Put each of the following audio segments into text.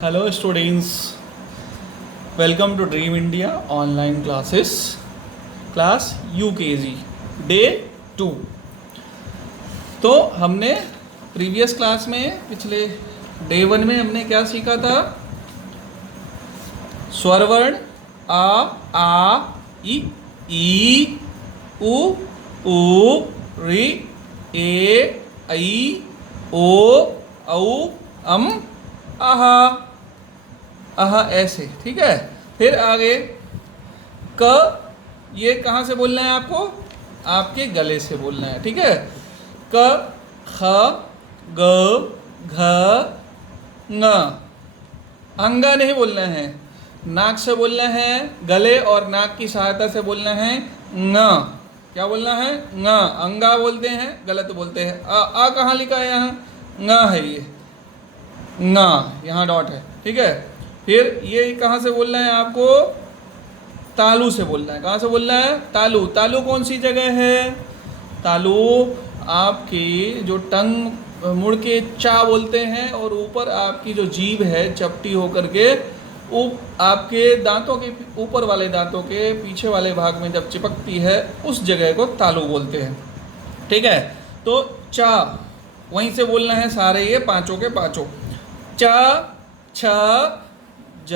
Hello students, welcome to dream India online classes class UKG day 2। तो हमने previous class में पिछले day 1 में हमने क्या सीखा था? स्वर वर्ण आ ई उ ऋ ए ऐ ओ औ अम आहा आहा ऐसे, ठीक है। फिर आगे क, ये कहाँ से बोलना है आपको? आपके गले से बोलना है, ठीक है। क ख ग घ ङ, अंगा नहीं बोलना है, नाक से बोलना है, गले और नाक की सहायता से बोलना है ङ। क्या बोलना है? ङ। अंगा बोलते हैं, गलत बोलते हैं। आ कहाँ लिखा है? यहाँ ङ है, ये ङ, यहाँ डॉट है, ठीक है। फिर ये कहाँ से बोलना है आपको? तालू से बोलना है। कहाँ से बोलना है? तालू। तालू कौन सी जगह है? तालू आपकी जो टंग मुड़ के चा बोलते हैं और ऊपर आपकी जो जीभ है चपटी होकर के आपके दांतों के ऊपर वाले दांतों के पीछे वाले भाग में जब चिपकती है उस जगह को तालू बोलते हैं, ठीक है। तो चा वहीं से बोलना है सारे, ये पांचों के पांचों। च छ ज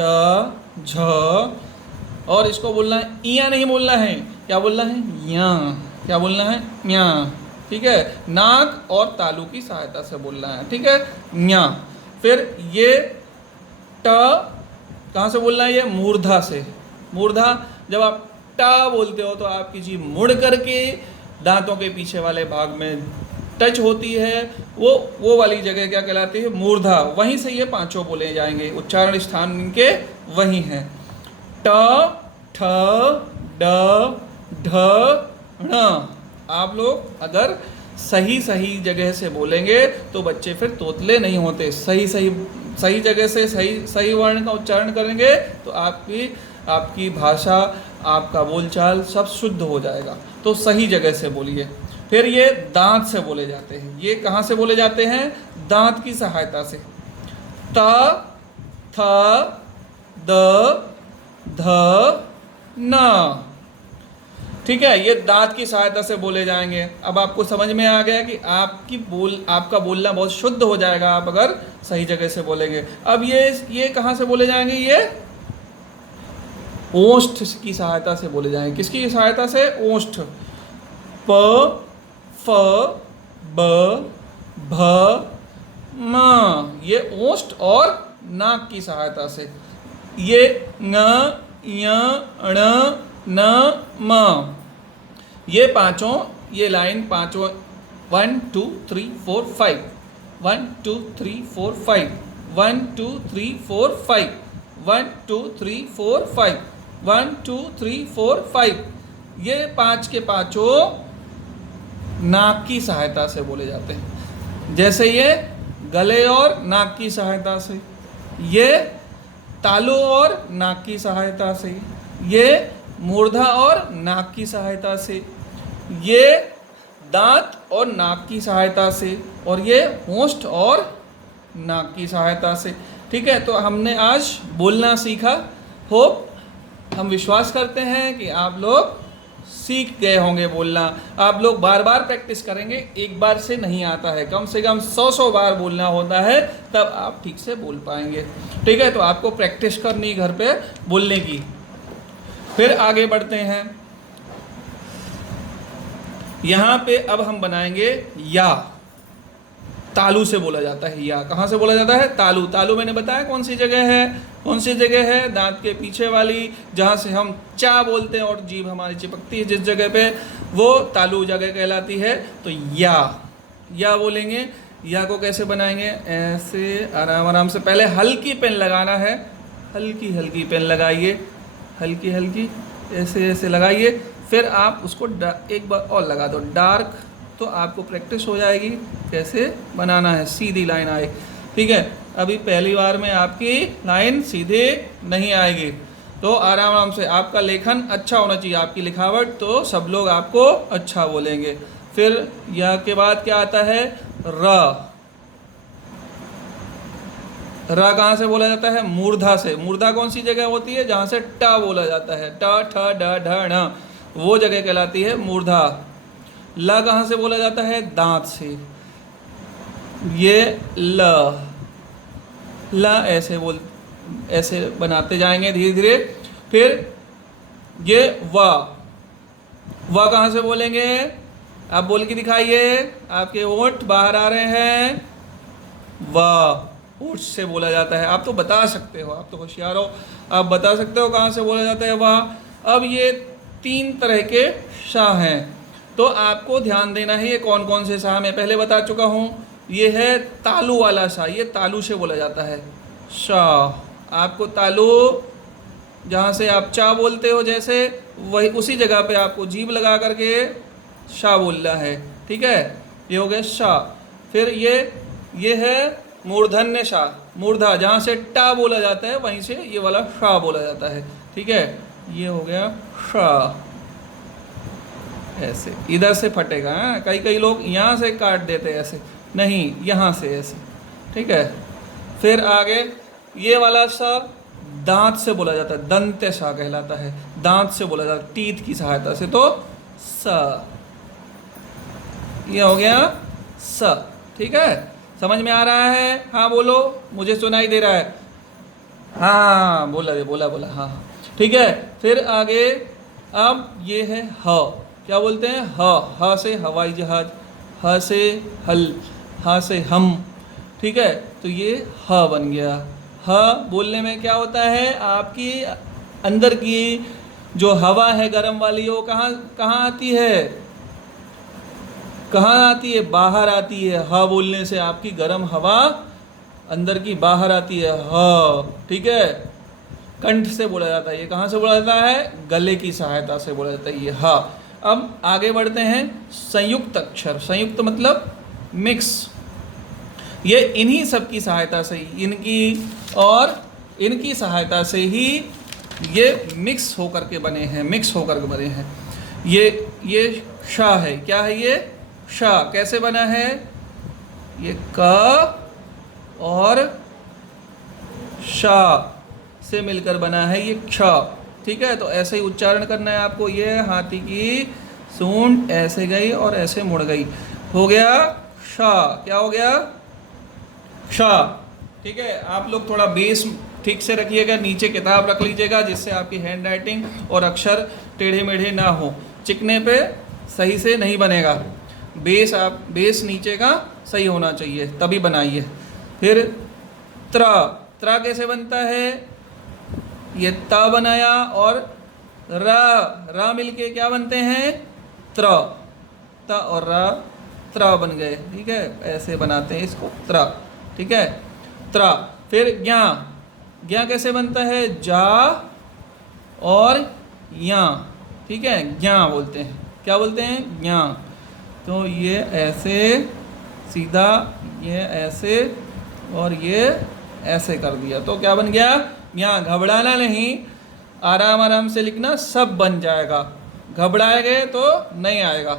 झ, और इसको बोलना है इया नहीं बोलना है, क्या बोलना है? या। क्या बोलना है? म्या, ठीक है। नाक और तालू की सहायता से बोलना है, ठीक है, न्या। फिर ये ट कहाँ से बोलना है? ये मूर्धा से। मूर्धा जब आप ट बोलते हो तो आपकी जीभ मुड़ करके दांतों के पीछे वाले भाग में टच होती है, वो वाली जगह क्या कहलाती है? मूर्धा। वहीं से ये पांचों बोले जाएंगे, उच्चारण स्थान इनके वही हैं। ट ठ ड ढ ण। आप लोग अगर सही सही जगह से बोलेंगे तो बच्चे फिर तोतले नहीं होते। सही जगह से सही वर्ण का उच्चारण करेंगे तो आपकी भाषा, आपका बोलचाल सब शुद्ध हो जाएगा। तो सही जगह से बोलिए। फिर ये दांत से बोले जाते हैं। ये कहाँ से बोले जाते हैं? दांत की सहायता से। त थ द ध न, ठीक है, ये दांत की सहायता से बोले जाएंगे। अब आपको समझ में आ गया कि आपका बोलना बहुत शुद्ध हो जाएगा आप अगर सही जगह से बोलेंगे। अब ये कहाँ से बोले जाएंगे? ये ओष्ठ की सहायता से बोले जाएंगे। किसकी सहायता से? ओष्ठ। प फ ब भ म, ये ओष्ठ और नाक की सहायता से। ये ङ य ण न म, ये पांचों, ये लाइन पांचों 1 2 3 4 5 1 2 3 4 5 1 2 3 4 5 1 2 3 4 5 1 2 3 4 5, ये पांच के पांचों नाक की सहायता से बोले जाते हैं। जैसे ये गले और नाक की सहायता से, ये तालू और नाक की सहायता से, ये मूर्धा और नाक की सहायता से, ये दांत और नाक की सहायता से, और ये होंठ और नाक की सहायता से, ठीक है। तो हमने आज बोलना सीखा। होप, हम विश्वास करते हैं कि आप लोग सीख गए होंगे बोलना। आप लोग बार बार प्रैक्टिस करेंगे, एक बार से नहीं आता है, कम से कम 100 बार बोलना होता है, तब आप ठीक से बोल पाएंगे, ठीक है। तो आपको प्रैक्टिस करनी घर पे बोलने की। फिर आगे बढ़ते हैं। यहाँ पे अब हम बनाएंगे या। तालू से बोला जाता है या। कहाँ से बोला जाता है? तालू। तालू मैंने बताया कौन सी जगह है? कौन सी जगह है? दांत के पीछे वाली, जहाँ से हम चा बोलते हैं और जीभ हमारी चिपकती है जिस जगह पे, वो तालू जगह कहलाती है। तो या बोलेंगे। या को कैसे बनाएंगे? ऐसे आराम आराम से। पहले हल्की पेन लगाना है, हल्की पेन लगाइए, हल्की ऐसे लगाइए। फिर आप उसको एक बार और लगा दो डार्क, तो आपको प्रैक्टिस हो जाएगी कैसे बनाना है, सीधी लाइन आए, ठीक है। अभी पहली बार में आपकी लाइन सीधे नहीं आएगी, तो आराम से आपका लेखन अच्छा होना चाहिए, आपकी लिखावट, तो सब लोग आपको अच्छा बोलेंगे। फिर यह के बाद क्या आता है? र। र कहाँ से बोला जाता है? मूर्धा से। मूर्धा कौन सी जगह होती है? जहाँ से ट बोला जाता है, ट ठ ड ढ ण, वो जगह कहलाती है मूर्धा। ल कहाँ से बोला जाता है? दांत से। ये ल ऐसे बनाते जाएंगे धीरे धीरे। फिर ये व कहाँ से बोलेंगे? आप बोल के दिखाइए, आपके ओठ बाहर आ रहे हैं। ओठ से बोला जाता है। आप तो बता सकते हो, आप तो होशियार हो, आप बता सकते हो कहाँ से बोला जाता है वाह। अब ये 3 तरह के शाह हैं, तो आपको ध्यान देना है ये कौन कौन से शाह मैं पहले बता चुका हूँ। ये है तालु वाला शाह, ये तालु से बोला जाता है शाह। आपको तालु, जहाँ से आप चा बोलते हो जैसे, वही उसी जगह पे आपको जीभ लगा करके शाह बोलना है, ठीक है। ये हो गया शाह। फिर ये है मूर्धन्य शाह, मूर्धा, जहाँ से टा बोला जाता है वहीं से ये वाला शाह बोला जाता है, ठीक है। ये हो गया शाह। ऐसे इधर से फटेगा, कई लोग यहाँ से काट देते हैं, ऐसे नहीं, यहाँ से ऐसे, ठीक है। फिर आगे ये वाला सा दांत से बोला जाता है, दंत्य सा कहलाता है, दांत से बोला जाता है, टीथ की सहायता से, तो स। ये हो गया स, ठीक है। समझ में आ रहा है? हाँ बोलो, मुझे सुनाई दे रहा है। हाँ बोला, हाँ, ठीक है। फिर आगे अब ये है ह, क्या बोलते हैं? ह से हवाई जहाज, ह से हल, ह से हम, ठीक है। तो ये ह बन गया। ह बोलने में क्या होता है? आपकी अंदर की जो हवा है गर्म वाली, वो कहाँ आती है? कहाँ आती है? बाहर आती है। ह बोलने से आपकी गर्म हवा अंदर की बाहर आती है, ह, ठीक है। कंठ से बोला जाता है। ये कहाँ से बोला जाता है? गले की सहायता से बोला जाता है, ये ह। अब आगे बढ़ते हैं। संयुक्त अक्षर, संयुक्त मतलब मिक्स, ये इन्हीं सब की सहायता से, इनकी सहायता से ही ये मिक्स होकर के बने हैं, ये शाह है। क्या है ये? शाह। कैसे बना है? ये क और शाह से मिलकर बना है ये क्ष, ठीक है। तो ऐसे ही उच्चारण करना है आपको। ये हाथी की सूंड ऐसे गई और ऐसे मुड़ गई, हो गया शाह। क्या हो गया? शाह, ठीक है। आप लोग थोड़ा बेस ठीक से रखिएगा, नीचे किताब रख लीजिएगा, जिससे आपकी हैंड राइटिंग और अक्षर टेढ़े मेढ़े ना हो, चिकने पे सही से नहीं बनेगा। बेस नीचे का सही होना चाहिए, तभी बनाइए। फिर त्रा कैसे बनता है? ये ता बनाया और रा मिलके क्या बनते हैं? त्र। ता और रा त्रा बन गए, ठीक है। ऐसे बनाते हैं इसको, त्रा, ठीक है, त्रा। फिर ज्ञा कैसे बनता है? जा और या, ठीक है, ज्ञा बोलते हैं। क्या बोलते हैं? ज्ञा। तो ये ऐसे सीधा, ये ऐसे और ये ऐसे कर दिया, तो क्या बन गया? यहाँ घबराना नहीं, आराम से लिखना, सब बन जाएगा। घबराएंगे तो नहीं आएगा।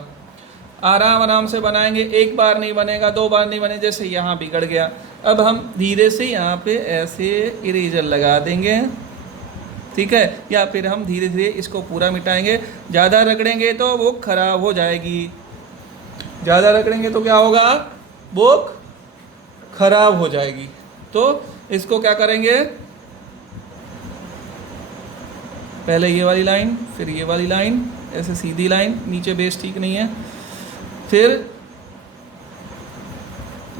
आराम से बनाएंगे, एक बार नहीं बनेगा, 2 बार नहीं बने, जैसे यहाँ बिगड़ गया। अब हम धीरे से यहाँ पे ऐसे इरेजर लगा देंगे, ठीक है, या फिर हम धीरे धीरे इसको पूरा मिटाएंगे। ज़्यादा रगड़ेंगे तो वो खराब हो जाएगी, ज़्यादा रगड़ेंगे तो क्या होगा? वो खराब हो जाएगी। तो इसको क्या करेंगे? पहले ये वाली लाइन, फिर ये वाली लाइन, ऐसे सीधी लाइन, नीचे बेस ठीक नहीं है, फिर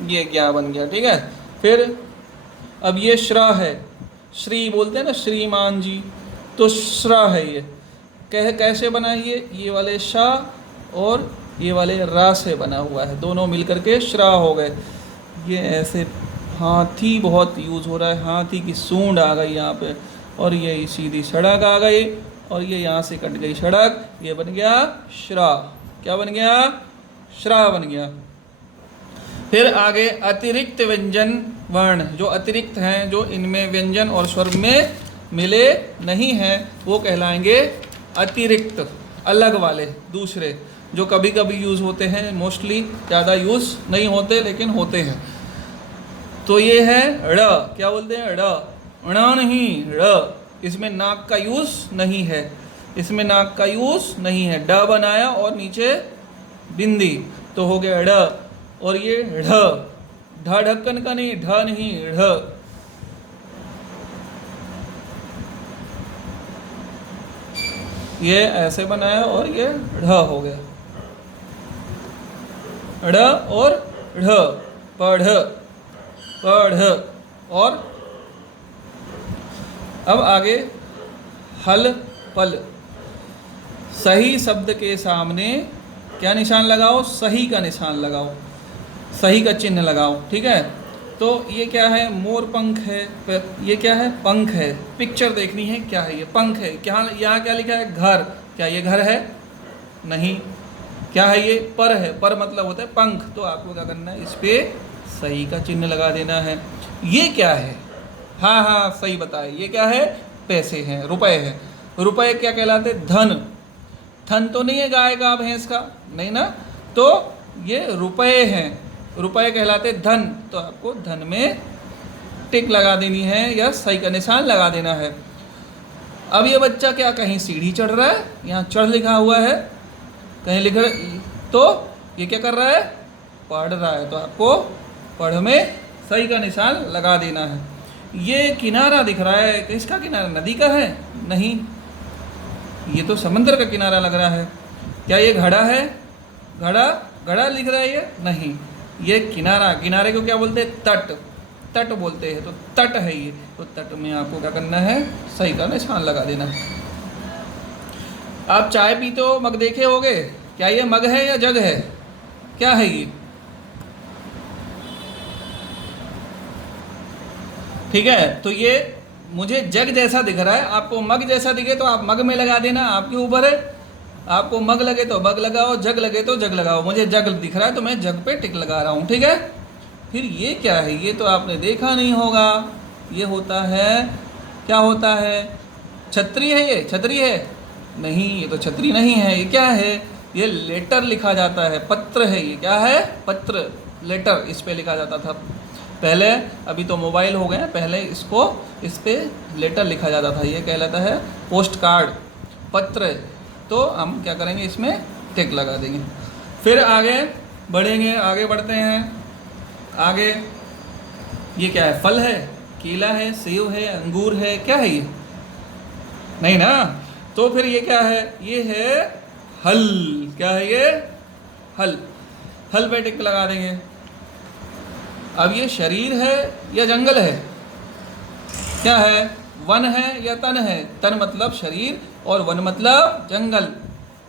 ये क्या बन गया, ठीक है। फिर अब ये श्रा है, श्री बोलते हैं ना, श्रीमान जी, तो श्रा है ये। कैसे बना है? ये वाले शाह और ये वाले रा से बना हुआ है, दोनों मिलकर के श्रा हो गए। ये ऐसे हाथी बहुत यूज़ हो रहा है, हाथी की सूंड आ गई यहाँ पे, और ये सीधी सड़क आ गई, और ये यहाँ से कट गई सड़क, ये बन गया श्रा। क्या बन गया? श्रा बन गया। फिर आगे अतिरिक्त व्यंजन वर्ण, जो अतिरिक्त हैं, जो इनमें व्यंजन और स्वर में मिले नहीं हैं, वो कहलाएंगे अतिरिक्त, अलग वाले, दूसरे, जो कभी कभी यूज़ होते हैं, मोस्टली ज़्यादा यूज़ नहीं होते लेकिन होते हैं। तो ये है ड़, क्या बोलते हैं ड़, ण नहीं ड़। इसमें नाक का यूज नहीं है, इसमें नाक का यूज नहीं है। ड बनाया और नीचे बिंदी, तो हो गया ड़। और ये ढ, ढ ढक्कन का नहीं, ढ नहीं ढ। ये ऐसे बनाया और ये ढ हो गया, ढ और ढ, पढ़ पढ़। और अब आगे हल पल। सही शब्द के सामने क्या निशान लगाओ, सही का निशान लगाओ, सही का चिन्ह लगाओ, ठीक है। तो ये क्या है, मोर पंख है, ये क्या है, पंख है। पिक्चर देखनी है, क्या है ये, पंख है। क्या यहाँ क्या लिखा है, घर, क्या ये घर है, नहीं। क्या है ये, पर है, पर मतलब होता है पंख। तो आपको क्या करना है, इस पे सही का चिन्ह लगा देना है। ये क्या है, हाँ हाँ सही बताए, ये क्या है, पैसे हैं, रुपए हैं। रुपए क्या कहलाते, धन। धन तो नहीं है गाय का भैंस का, नहीं ना, तो ये रुपए हैं, रुपए कहलाते धन। तो आपको धन में टिक लगा देनी है या सही का निशान लगा देना है। अब ये बच्चा क्या कहीं सीढ़ी चढ़ रहा है, यहाँ चढ़ लिखा हुआ है, कहीं लिख रहा, तो ये क्या कर रहा है, पढ़ रहा है। तो आपको पढ़ में सही का निशान लगा देना है। ये किनारा दिख रहा है, किसका किनारा, नदी का है, नहीं, ये तो समंदर का किनारा लग रहा है। क्या ये घड़ा है, घड़ा, घड़ा लिख रहा है ये, नहीं, ये किनारा। किनारे को क्या बोलते हैं, तट, तट बोलते हैं। तो तट है ये, तो तट में आपको क्या करना है, सही का निशान लगा देना है। आप चाय पीते हो, मग देखे होगे, क्या ये मग है या जग है, क्या है ये, ठीक है। तो ये मुझे जग जैसा दिख रहा है, आपको मग जैसा दिखे तो आप मग में लगा देना, आपके ऊपर है। आपको मग लगे तो मग लगाओ, जग लगे तो जग लगाओ। मुझे जग दिख रहा है तो मैं जग पे टिक लगा रहा हूँ, ठीक है। फिर ये क्या है, ये तो आपने देखा नहीं होगा, ये होता है, क्या होता है, छतरी है, ये छतरी है, नहीं, ये तो छतरी नहीं है। ये क्या है, ये लेटर लिखा जाता है, पत्र है, ये क्या है, पत्र, लेटर, इस पे लिखा जाता था पहले। अभी तो मोबाइल हो गए हैं, पहले इसको, इस पे लेटर लिखा जाता था, ये कहलाता है पोस्ट कार्ड, पत्र। तो हम क्या करेंगे, इसमें टिक लगा देंगे। फिर आगे बढ़ेंगे, आगे बढ़ते हैं। आगे ये क्या है, फल है, केला है, सेब है, अंगूर है, क्या है ये, नहीं ना। तो फिर ये क्या है, ये है हल, क्या है ये, हल, हल पे टिक लगा देंगे। अब ये शरीर है या जंगल है, क्या है, वन है या तन है, तन मतलब शरीर और वन मतलब जंगल।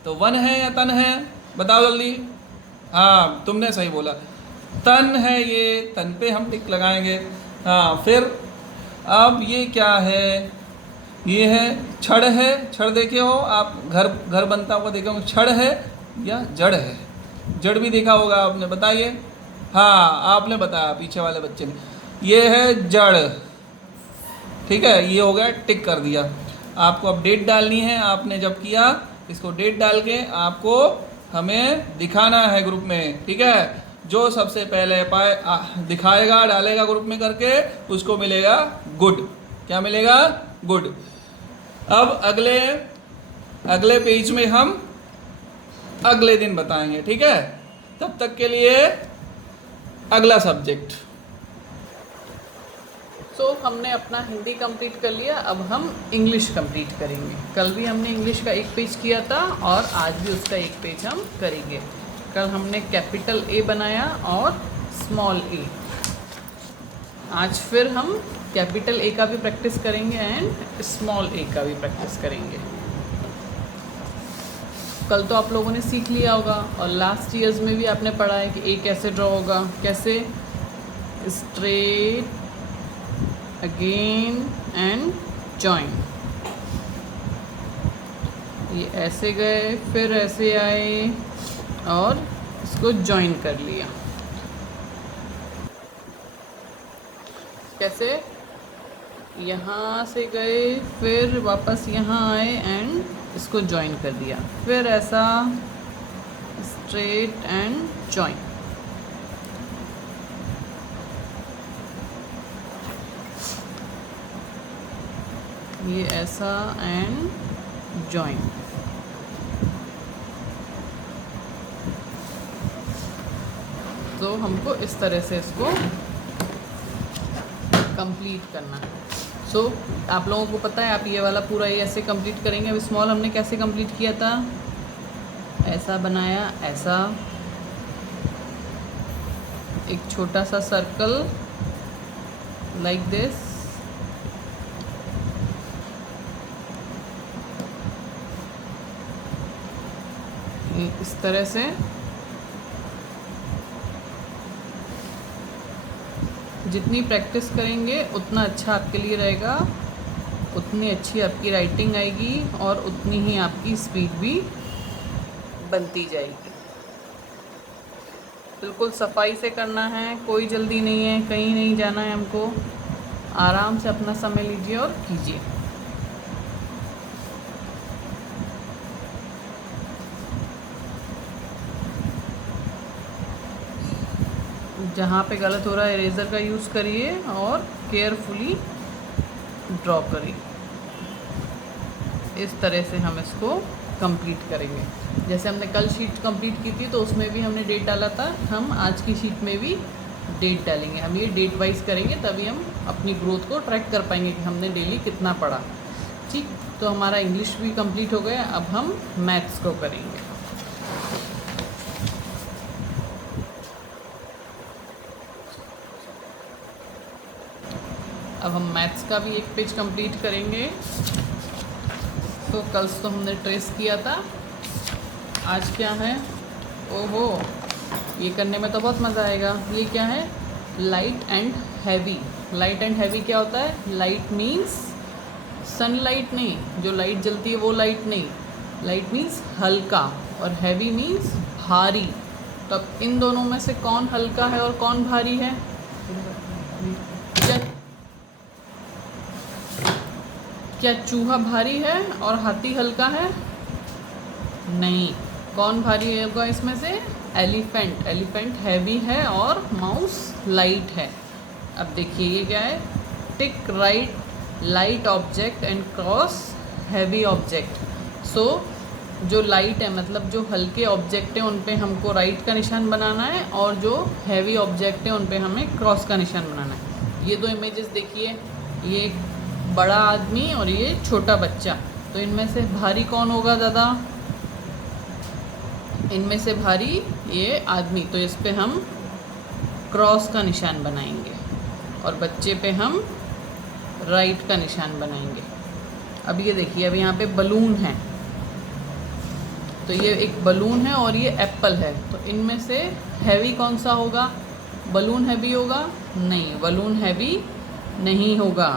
तो वन है या तन है, बताओ जल्दी, हाँ तुमने सही बोला, तन है ये, तन पे हम टिक लगाएंगे। हाँ फिर अब ये क्या है, ये है छड़ है, छड़ देखे हो आप, घर घर बनता हुआ देखे होंगे, छड़ है या जड़ है, जड़ भी देखा होगा आपने, बताइए। हाँ आपने बताया, पीछे वाले बच्चे ने, ये है जड़, ठीक है, ये हो गया, टिक कर दिया। आपको अब डेट डालनी है, आपने जब किया इसको डेट डाल के आपको हमें दिखाना है ग्रुप में, ठीक है। जो सबसे पहले दिखाएगा, डालेगा ग्रुप में करके, उसको मिलेगा गुड, क्या मिलेगा, गुड। अब अगले पेज में हम अगले दिन बताएंगे, ठीक है। तब तक के लिए अगला सब्जेक्ट। सो हमने अपना हिंदी कंप्लीट कर लिया, अब हम इंग्लिश कंप्लीट करेंगे। कल भी हमने इंग्लिश का एक पेज किया था और आज भी उसका एक पेज हम करेंगे। कल हमने कैपिटल ए बनाया और स्मॉल ए। आज फिर हम कैपिटल ए का भी प्रैक्टिस करेंगे एंड स्मॉल ए का भी प्रैक्टिस करेंगे। कल तो आप लोगों ने सीख लिया होगा और लास्ट ईयर्स में भी आपने पढ़ा है कि ए कैसे ड्रॉ होगा, कैसे, स्ट्रेट, अगेन एंड जॉइन। ये ऐसे गए, फिर ऐसे आए और इसको जॉइन कर लिया। कैसे, यहाँ से गए, फिर वापस यहाँ आए एंड इसको जॉइन कर दिया, फिर ऐसा स्ट्रेट एंड जॉइन। ये ऐसा एंड जॉइन। तो हमको इस तरह से इसको कंप्लीट करना है। सो आप लोगों को पता है, आप ये वाला पूरा ये ऐसे कंप्लीट करेंगे। अब स्मॉल हमने कैसे कंप्लीट किया था, ऐसा बनाया, ऐसा एक छोटा सा सर्कल लाइक दिस, इस तरह से। जितनी प्रैक्टिस करेंगे उतना अच्छा आपके लिए रहेगा, उतनी अच्छी आपकी राइटिंग आएगी और उतनी ही आपकी स्पीड भी बनती जाएगी। बिल्कुल सफाई से करना है, कोई जल्दी नहीं है, कहीं नहीं जाना है हमको। आराम से अपना समय लीजिए और कीजिए। जहाँ पे गलत हो रहा है इरेज़र का यूज़ करिए और केयरफुली ड्रॉ करिए। इस तरह से हम इसको कंप्लीट करेंगे। जैसे हमने कल शीट कंप्लीट की थी तो उसमें भी हमने डेट डाला था, हम आज की शीट में भी डेट डालेंगे। हम ये डेट वाइज करेंगे, तभी हम अपनी ग्रोथ को ट्रैक कर पाएंगे कि हमने डेली कितना पढ़ा। ठीक, तो हमारा इंग्लिश भी कंप्लीट हो गया। अब हम मैथ्स को करेंगे। अब हम मैथ्स का भी एक पेज कंप्लीट करेंगे। तो कल तो हमने ट्रेस किया था, आज क्या है, ओहो ये करने में तो बहुत मज़ा आएगा। ये क्या है, light and heavy. Light and heavy क्या होता है, लाइट मीन्स सनलाइट नहीं, जो लाइट जलती है वो लाइट नहीं, लाइट मीन्स हल्का, और हैवी मीन्स भारी। तो अब इन दोनों में से कौन हल्का है और कौन भारी है? क्या चूहा भारी है और हाथी हल्का है? नहीं। कौन भारी होगा इसमें से? एलिफेंट। एलिफेंट हैवी है और माउस लाइट है। अब देखिए ये क्या है, tick right light object and cross heavy object. So जो लाइट है मतलब जो हल्के ऑब्जेक्ट हैं उन पे हमको राइट का निशान बनाना है, और जो हैवी ऑब्जेक्ट है उन पे हमें क्रॉस का निशान बनाना है। ये दो इमेजेस देखिए, ये बड़ा आदमी और ये छोटा बच्चा। तो इनमें से भारी कौन होगा ज़्यादा? इनमें से भारी ये आदमी। तो इस पे हम क्रॉस का निशान बनाएंगे और बच्चे पे हम राइट का निशान बनाएंगे। अब ये देखिए, अब यहाँ पे बलून है, तो ये एक बलून है और ये एप्पल है। तो इनमें से हैवी कौन सा होगा? बलून हैवी होगा? नहीं, बलून हैवी नहीं होगा।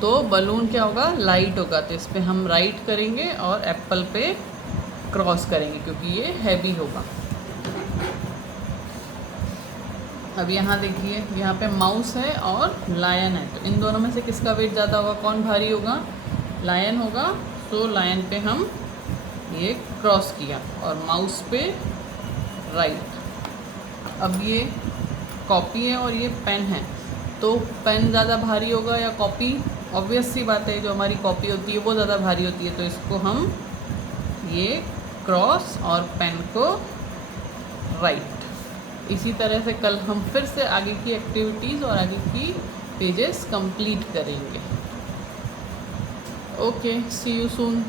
तो बलून क्या होगा? लाइट होगा। तो इस पे हम राइट करेंगे और एप्पल पे क्रॉस करेंगे क्योंकि ये हैवी होगा। अब यहाँ देखिए, यहाँ पे माउस है और लायन है। तो इन दोनों में से किसका वेट ज़्यादा होगा, कौन भारी होगा? लायन होगा। तो लायन पे हम ये क्रॉस किया और माउस पे राइट। अब ये कॉपी है और ये पेन है, तो पेन ज़्यादा भारी होगा या कॉपी? ऑब्वियस सी बात है, जो हमारी कॉपी होती है वो ज़्यादा भारी होती है। तो इसको हम ये क्रॉस और पेन को राइट। इसी तरह से कल हम फिर से आगे की एक्टिविटीज़ और आगे की पेजेस कंप्लीट करेंगे। Okay, see you soon.